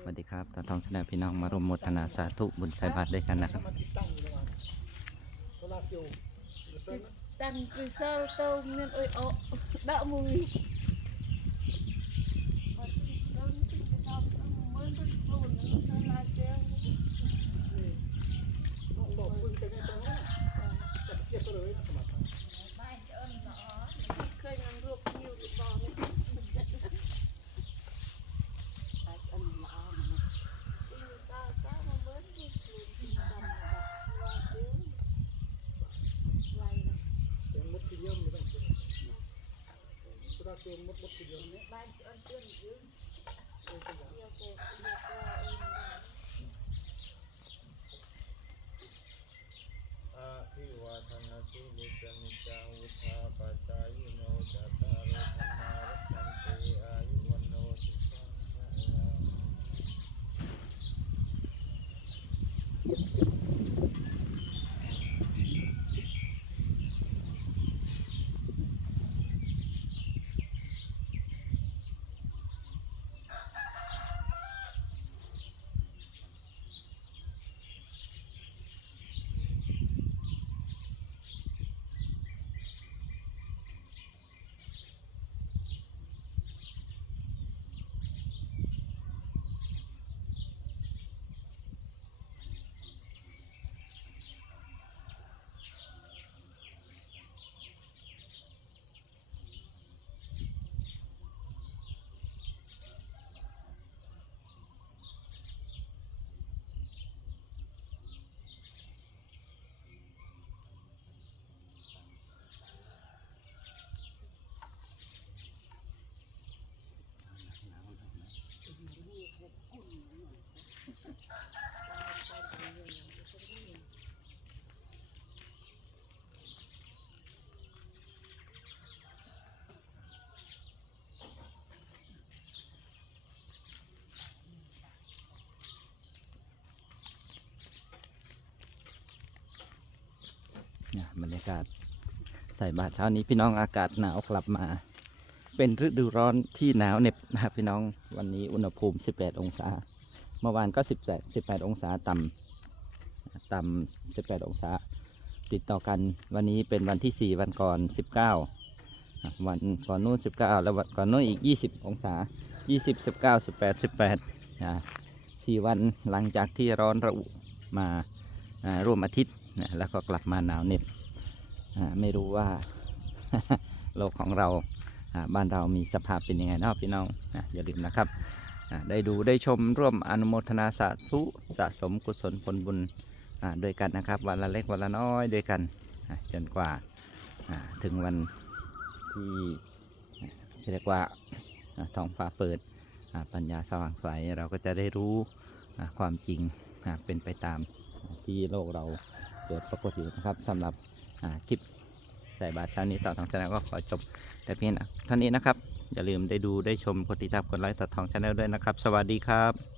สวัสดีครับตาทองสนพี่น้องมารวมโมทนาสาธุบุญสายบาตรด้วยกันนะครับตั้งคือเซลล์ตัวเงินโอ้ยโอ้ดอกมุ้ย โซลาร์เซลล์มดมดทีเดียมเนี่ย นี่ยบรรยากาศใส่บาตรเช้านี้พี่น้องอากาศหนาวกลับมา เป็นฤดูร้อนที่หนาวเหน็บนะครับพี่น้องวันนี้อุณหภูมิ 18 องศา เมื่อวานก็ 18 18 องศาต่ำต่ำ18 องศา ติดต่อกันวันนี้เป็นวันที่ 4 วันก่อน 19 วันก่อนนู้น 19 แล้ววันก่อนนู้นอีก 20 องศา 20 19 18 18อ่าสี่วันหลังจากที่ร้อนระอุมาร่วมอาทิตย์ นะแล้วก็กลับมาหนาวเหน็บไม่รู้ว่าโลกของเราบ้านเรามีสภาพเป็นยังไงนะพี่น้องอย่าลืมนะครับได้ดูได้ชมร่วมอนุโมทนาสาธุสะสมกุศลผลบุญด้วยกันนะครับ วันละเล็กวันละน้อยด้วยกันจนกว่าถึงวันที่เรียกว่าท้องฟ้าเปิดปัญญาสว่างไสวเราก็จะได้รู้ความจริงเป็นไปตามที่โลกเรา เกิดปรากฏอยู่นะครับสำหรับคลิปใส่บาตรเช้านี้ต่อทางชาแนลก็ขอจบแต่เพียงเท่านี้นะครับ อย่าลืมได้ดูได้ชมกดติดตามกดไลค์ต่อทองชาแนลด้วยนะครับ สวัสดีครับ